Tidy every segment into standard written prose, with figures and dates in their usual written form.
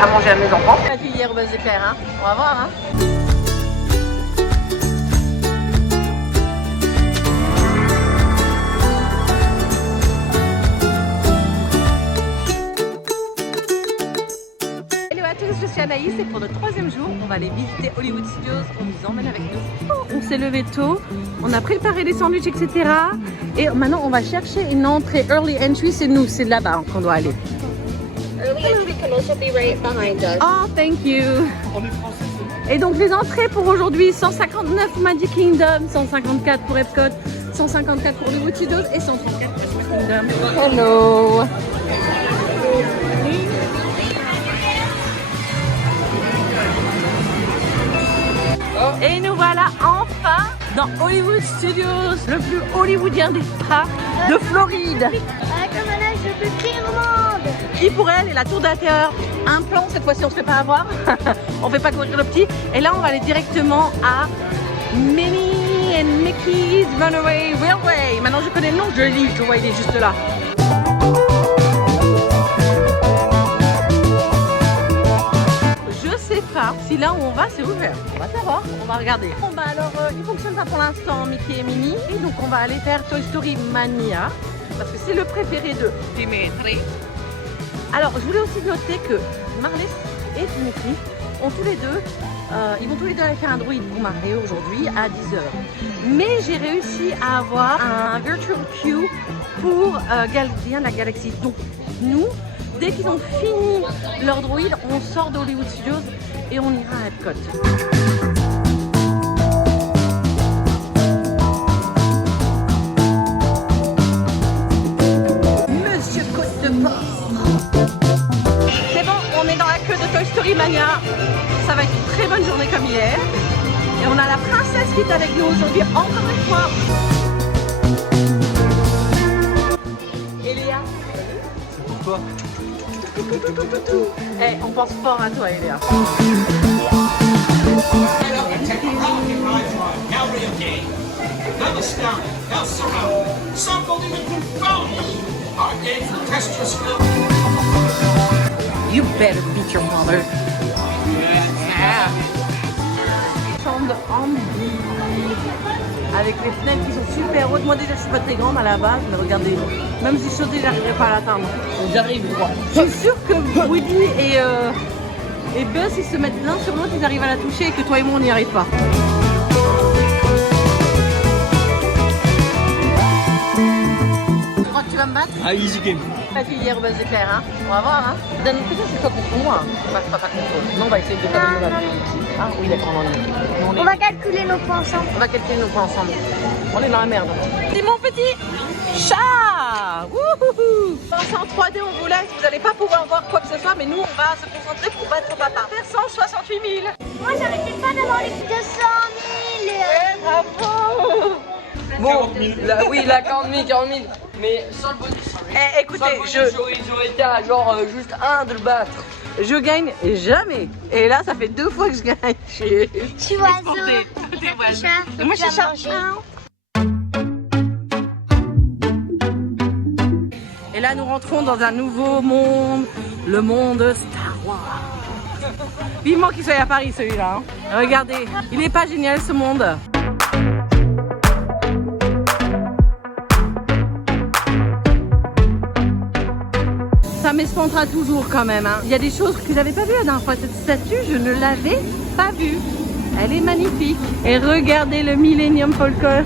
à manger à mes enfants. On va accueillir au buzz éclair, hein. On va voir, hein. Je suis Anaïs et pour notre 3e jour, on va aller visiter Hollywood Studios. On nous emmène avec nous. On s'est levé tôt, on a préparé les sandwichs, etc. Et maintenant, on va chercher une entrée Early Entry. C'est nous, c'est là-bas qu'on doit aller. Early Entry can also be right behind us. Oh, thank you. On est français, c'est bon. Et donc, les entrées pour aujourd'hui, 159 Magic Kingdom, 154 pour Epcot, 154 pour Hollywood Studios et 134 pour Magic Kingdom. Hello. Et nous voilà enfin dans Hollywood Studios, le plus hollywoodien des parcs de Floride. Avec le manège le plus petit au monde. Qui pour elle est la tour d'intérieur. Un plan, cette fois-ci on se fait pas avoir. On fait pas courir le petit. Et là on va aller directement à Minnie and Mickey's Runaway Railway. Maintenant je connais le nom, je le lis, je vois il est juste là. Pas si là où on va c'est ouvert, on va savoir, on va regarder. Bon bah alors il fonctionne pas pour l'instant Mickey et Minnie et donc on va aller faire Toy Story Mania parce que c'est le préféré de Dimitri. Alors je voulais aussi noter que Marley et Dimitri ont tous les deux ils vont tous les deux aller faire un droïde pour Mario aujourd'hui à 10h. Mais j'ai réussi à avoir un virtual queue pour Gardien de la Galaxie. Donc nous, dès qu'ils ont fini leur droïde, on sort d'Hollywood Studios et on ira à Epcot. Monsieur Côte de Porc. C'est bon, on est dans la queue de Toy Story Mania. Ça va être une très bonne journée comme hier. Et on a la princesse qui est avec nous aujourd'hui, encore une fois. Eléa. C'est pourquoi? Hey, on pense fort à toi, Eléa. You better beat your mother. Yeah. Chambre ambi. Avec les fenêtres qui sont super hautes. Moi déjà je suis pas très grande à la base, mais regardez, même si je sautais, j'arriverai pas à l'atteindre. J'arrive, je crois. Je suis sûre que Woody et Buzz, ils se mettent l'un sur l'autre, ils arrivent à la toucher et que toi et moi on n'y arrive pas. Tu crois que tu vas me battre? Ah, easy game. Pas hier au Buzz éclair, hein. On va voir, hein. D'un autre côté, c'est pas contre moi. Pas contre. Non, on va essayer de faire une nouvelle. Ah oui, d'accord, On va calculer nos points ensemble. On va calculer nos points ensemble. On est dans la merde. C'est mon petit chat. Wouhou. C'est en 3D, on vous laisse. Vous n'allez pas pouvoir voir quoi que ce soit, mais nous, on va se concentrer pour battre papa. Faire 168 000. Moi, j'arrêtais pas d'avoir les 200 000. Ouais, bravo. Bon, oui, la 40 000, 40 000. Mais sans le bonus. Écoutez, j'aurais été à genre juste un de le battre. Je gagne jamais. Et là, ça fait 2 fois que je gagne. Je suis oiseau. Moi, je suis chat. Et là, nous rentrons dans un nouveau monde, le monde Star Wars. Vivement qu'il soit à Paris, celui-là. Hein. Regardez, il est pas génial ce monde. Ça m'espantera toujours quand même. Hein. Il y a des choses que j'avais pas vues la dernière fois. Cette statue, je ne l'avais pas vue. Elle est magnifique. Et regardez le Millennium Falcon.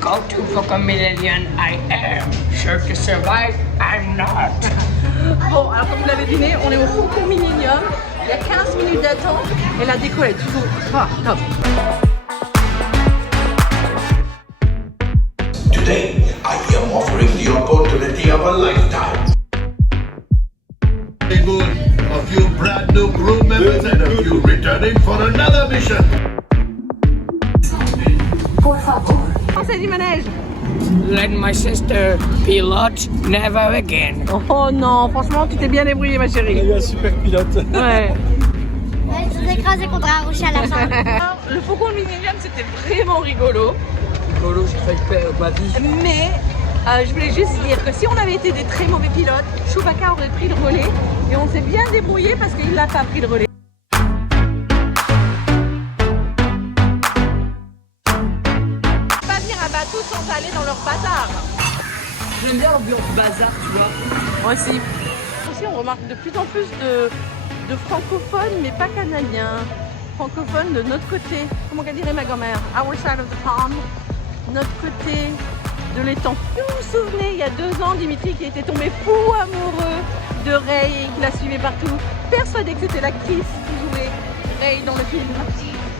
Go to fucking million, I am. Sure to survive, I'm not. Bon, alors comme vous l'avez deviné, on est au Faucon Millennium. Il y a 15 minutes d'attente et la déco est toujours top. Today, I am offering the opportunity of a lifetime. A few brand new crew members and a few returning for another mission. C'est du manège. Let my sister pilot never again. Oh non, franchement, tu t'es bien débrouillée, ma chérie. Il y a eu un super pilote. Ouais. Je vous ai écrasé contre un rocher à la fin. Alors, le Faucon Millennium, c'était vraiment rigolo. Lolo, j'ai failli perdre ma vie. Mais je voulais juste dire que si on avait été des très mauvais pilotes, Chewbacca aurait pris le relais et on s'est bien débrouillé parce qu'il n'a pas pris le relais. Pas venir à bateau sans aller dans leur bazar. J'aime bien l'ambiance bazar, tu vois. Moi aussi. Aussi, on remarque de plus en plus de francophones, mais pas canadiens. Francophones de notre côté. Comment dirait ma grand-mère? Our side of the pond. Notre côté de l'étang. Vous vous souvenez, il y a 2 ans, Dimitri qui était tombé fou amoureux de Rey et qui la suivait partout. Persuadé que c'était l'actrice qui jouait Rey dans le film.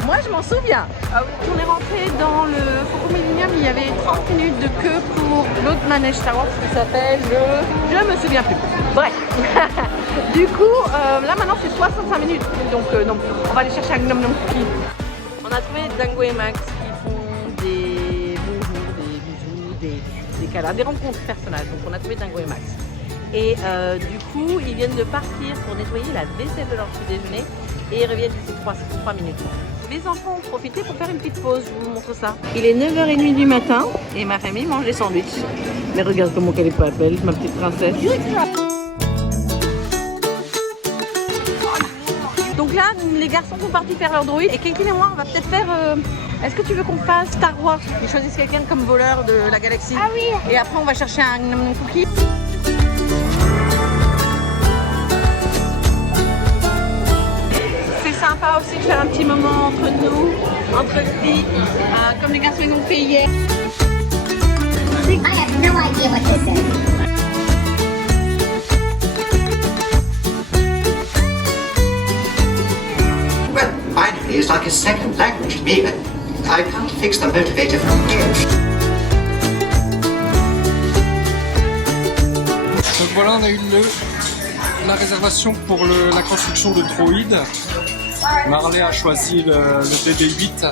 Moi, je m'en souviens. On est rentré dans le Faucon Millenium, il y avait 30 minutes de queue pour l'autre manège Star Wars qui s'appelle je me souviens plus. Bref. Du coup, là maintenant c'est 65 minutes. Donc non, on va aller chercher un Gnome Gnome Cookie. On a trouvé Dingo et Max qui font des bonjours, des bisous, des câlins, des rencontres personnelles. Donc on a trouvé Dingo et Max. Et du coup, ils viennent de partir pour nettoyer la vaisselle de leur petit déjeuner et ils reviennent d'ici 3 minutes. Les enfants ont profité pour faire une petite pause, je vous montre ça. Il est 9h30 du matin et ma famille mange des sandwichs. Mais regarde comment elle est pas belle, ma petite princesse. Donc là, les garçons sont partis faire leur droïde et Caitlin et moi, on va peut-être faire... Est-ce que tu veux qu'on fasse Star Wars? Ils choisissent quelqu'un comme voleur de la galaxie. Ah oui. Et après, on va chercher un Gnome Gnome Cookie. Sympa aussi de faire un petit moment entre nous, entre filles, comme les garçons ils ont fait hier. I have no idea what this is. Well, finally, it's like a second language to me, but I can't fix the motivator from here. Donc voilà, on a eu la réservation pour la construction de droïde. Marley a choisi le DD8.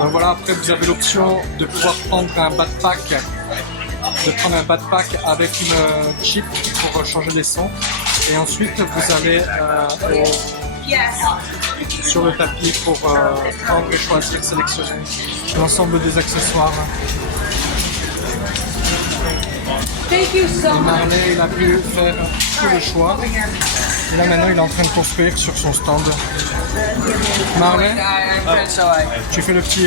Donc voilà, après vous avez l'option de pouvoir prendre un backpack, avec une chip pour changer les sons. Et ensuite vous avez sur le tapis pour prendre et choisir, sélectionner l'ensemble des accessoires. Et Marley, il a pu faire tout le choix. Et là maintenant il est en train de construire sur son stand. Marley, tu fais le petit...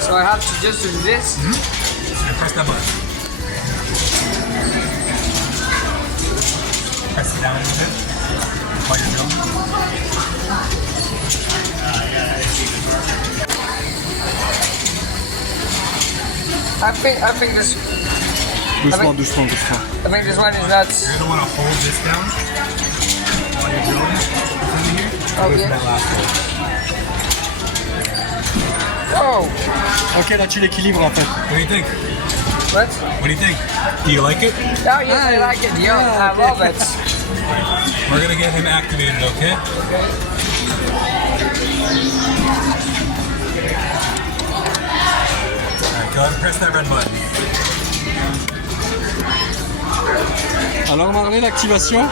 So I have to just do this. Press that button. Press it down a little bit while you're drilling. I think this. Doucement. I think this one is nuts. You're gonna want to hold this down while you're drilling it. Okay. That last Oh. one. Ok, là tu l'équilibres en fait. What do you think? What? What do you think? Do you like it? Oh yes, I like it. Yo, I love it. We're gonna get him activated, okay? Alright, go ahead and press that red button. Alors Marley, l'activation.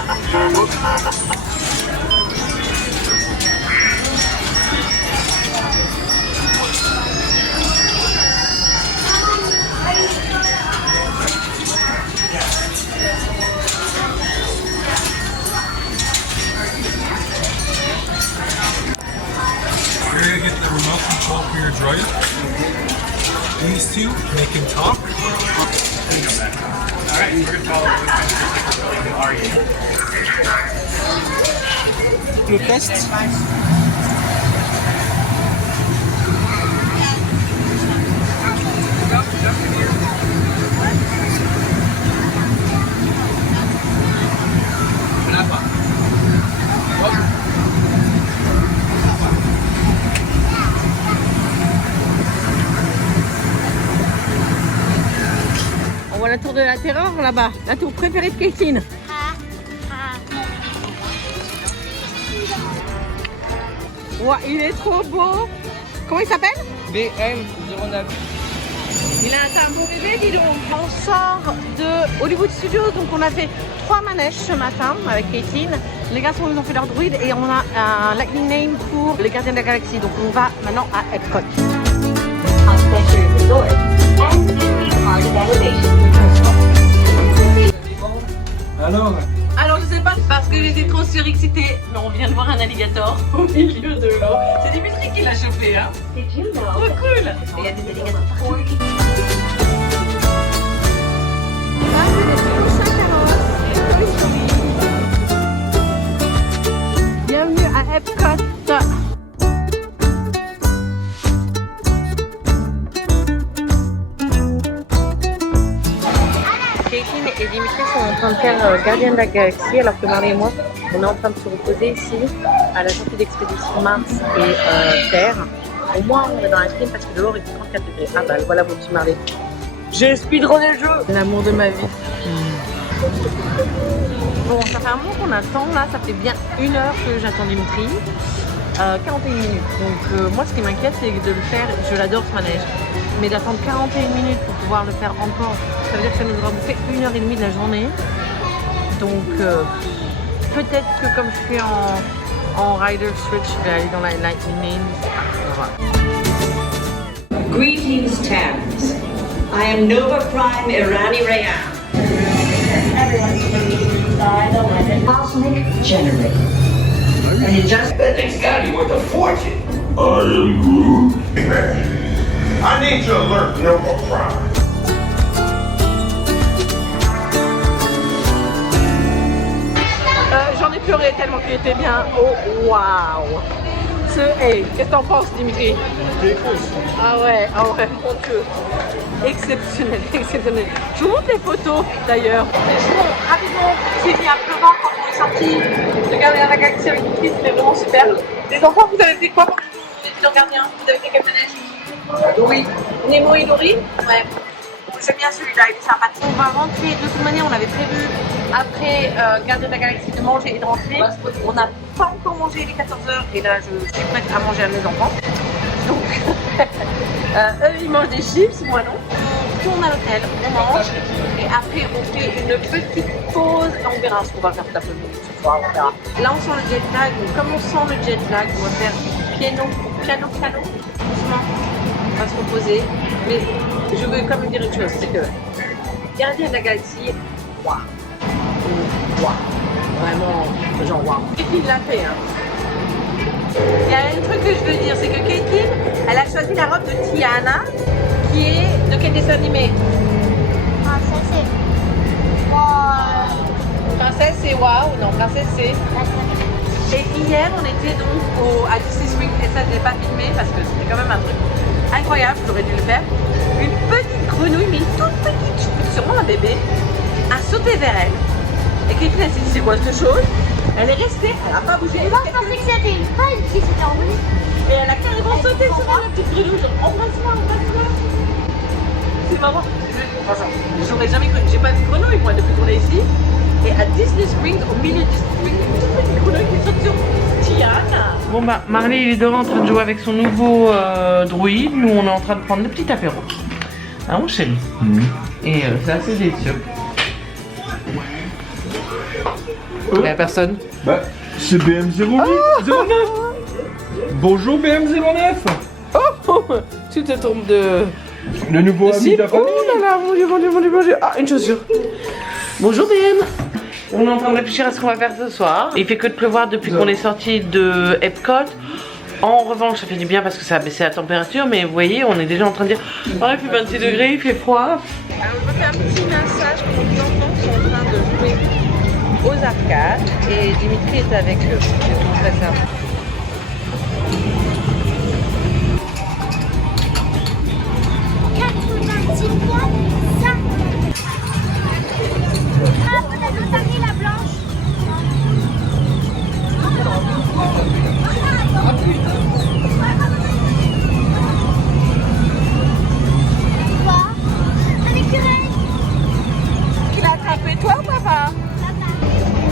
You're gonna get the remote control for your droid. These two, they can talk. Alright, we're gonna follow Le test. On voit la tour de la terreur là-bas, la tour préférée de Caitlin. Ouah, il est trop beau. Comment il s'appelle? BM09. Il a un beau bébé, dis donc. On sort de Hollywood Studios, donc on a fait 3 manèges ce matin avec Caitlin. Les garçons ils ont fait leur druide et on a un lightning name pour les gardiens de la galaxie. Donc on va maintenant à Epcot. Adventure Resort. Alors je sais pas parce que j'étais trop surexcitée, mais on vient de voir un alligator au milieu de l'eau. C'est Dimitri qui l'a chauffé, hein. Trop cool. Et il y a des alligators partout. Bienvenue à Epcot. Caitlin et Dimitri sont en train de faire Gardien de la Galaxie, alors que Marley et moi, on est en train de se reposer ici, à la sortie d'expédition Mars et Terre. Au moins, on est dans la clim parce que dehors il fait 34 degrés. Ah bah voilà mon petit Marley. J'ai speedrunné le jeu. L'amour de ma vie. Bon, ça fait un moment qu'on attend, là, ça fait bien 1 heure que j'attends Dimitri. 41 minutes. Donc moi ce qui m'inquiète c'est de le faire, je l'adore ce manège, mais d'attendre 41 minutes pour pouvoir le faire encore, ça veut dire que ça nous aura bouffé 1h30 de la journée. Donc peut-être que comme je suis en Rider Switch, je vais aller dans la Lightning. Voilà. Greetings, Thames. I am Nova Prime Irani Rayan. Everyone's inside the cosmic generator. And it just... That thing's gotta be worth a fortune. I am Groot. Hey man, I need to alert Nova Prime. J'en ai pleuré tellement qu'il était bien. Oh waouh. Qu'est-ce que t'en penses, Dimitri? Ah ouais, mon Dieu. Exceptionnel, exceptionnel. Je vous montre les photos d'ailleurs. Rapidement, c'est mis à pleuvoir quand on est sorti de Gardien de la Galaxie avec Dimitri, c'était vraiment super. Les enfants, vous avez fait quoi pendant que vous étiez dans Gardien? Vous avez fait quel manège? Oui. Nemo et Dory? Ouais. J'aime bien celui-là, il est sympathique. On va rentrer, de toute manière, on avait prévu après Gardien de la Galaxie de manger et de rentrer. On n'a pas encore mangé les 14h et là je suis prête à manger à mes enfants. Donc eux ils mangent des chips, moi non. On tourne à l'hôtel, on mange et après on fait une petite pause et on verra ce qu'on va faire cet après-midi ce soir, on verra. Là on sent le jet lag, donc comme on sent le jet lag, on va faire piano, doucement. On va se reposer, mais je veux quand même dire une chose, c'est que Gardien de la Galaxie, waouh. Vraiment, genre waouh. Caitlin l'a fait, hein. Il y a un truc que je veux dire, c'est que Caitlin, elle a choisi la robe de Tiana, qui est de quel dessin animé? Princesse Princesse c'est waouh, non, Princesse c'est... Et hier, on était donc à Disney Springs, et ça je l'ai pas filmé parce que c'était quand même un truc incroyable, j'aurais dû le faire. Une petite grenouille, mais une toute petite, sûrement un bébé, a sauté vers elle. Et Caitlin a dit c'est quoi cette chose? Elle est restée, elle n'a pas bougé. Moi je pensais que c'était une feuille qui s'était envolée. Et elle a carrément sauté sur la petite grenouille, genre embrasse-moi. C'est marrant. J'aurais jamais cru, j'ai pas vu de grenouille moi depuis qu'on est ici. Et à Disney Springs, au milieu de Disney Springs, une toute petite grenouille qui saute sur Tiana. Bon bah Marley il est dehors en train de jouer avec son nouveau droïde. Nous on est en train de prendre le petit apéro. Hein mon chéri? Et c'est assez délicieux. Il n'y a personne. Bah, c'est BM09. Bonjour BM09. Oh, tu te trompes de... Le nouveau ami de la famille. Oh là là, mon Dieu, mon Dieu, mon Dieu, mon Dieu. Ah, une chaussure. Bonjour BM. On est en train de réfléchir à ce qu'on va faire ce soir. Il fait que de pleuvoir depuis qu'on est sorti de Epcot. En revanche, ça fait du bien parce que ça a baissé la température, mais vous voyez, on est déjà en train de dire oh, il fait 26 degrés, il fait froid. Alors, je me fais un petit massage quand les enfants sont en train de jouer aux arcades et Dimitri est avec eux. C'est très simple.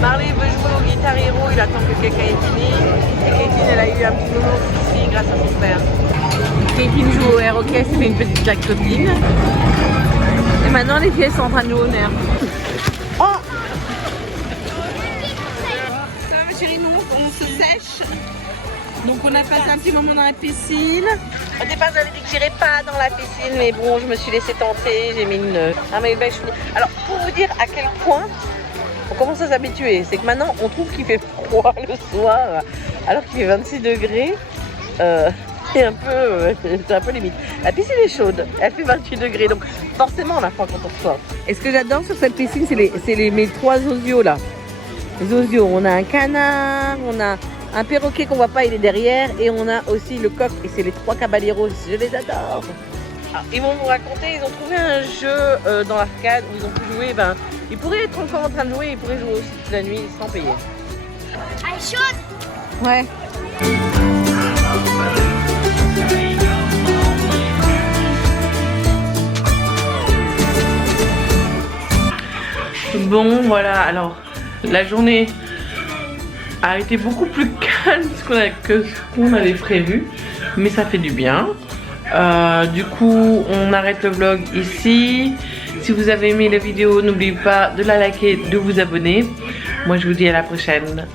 Marley veut jouer au Guitar Hero, il attend que quelqu'un ait fini. Et Caitlin, elle a eu un petit moment ici grâce à son père. Caitlin joue au air hockey, c'est fait une petite jacqueline. Et maintenant les filles sont en train de jouer au nerf. Oh! Ça va ma chérie, nous on se sèche. Donc on a passé un petit moment dans la piscine. Au départ j'avais dit que j'irais pas dans la piscine, mais bon je me suis laissé tenter, j'ai mis une belle chemise. Alors pour vous dire à quel point on commence à s'habituer, c'est que maintenant on trouve qu'il fait froid le soir alors qu'il fait 26 degrés. C'est un peu limite. La piscine est chaude, elle fait 28 degrés, donc forcément on a froid quand on sort. Et ce que j'adore sur cette piscine, c'est mes 3 osios là. Les osios, on a un canard, on a un perroquet qu'on voit pas, il est derrière, et on a aussi le coq, et c'est les 3 caballeros, je les adore. Alors, ils vont vous raconter, ils ont trouvé un jeu dans l'arcade où ils ont pu jouer, ils pourraient être encore en train de jouer, ils pourraient jouer aussi toute la nuit sans payer. I should. Ouais. Bon voilà, alors la journée a été beaucoup plus calme que ce qu'on avait prévu, mais ça fait du bien. Du coup on arrête le vlog ici. Si vous avez aimé la vidéo, n'oubliez pas de la liker, de vous abonner. Moi je vous dis à la prochaine.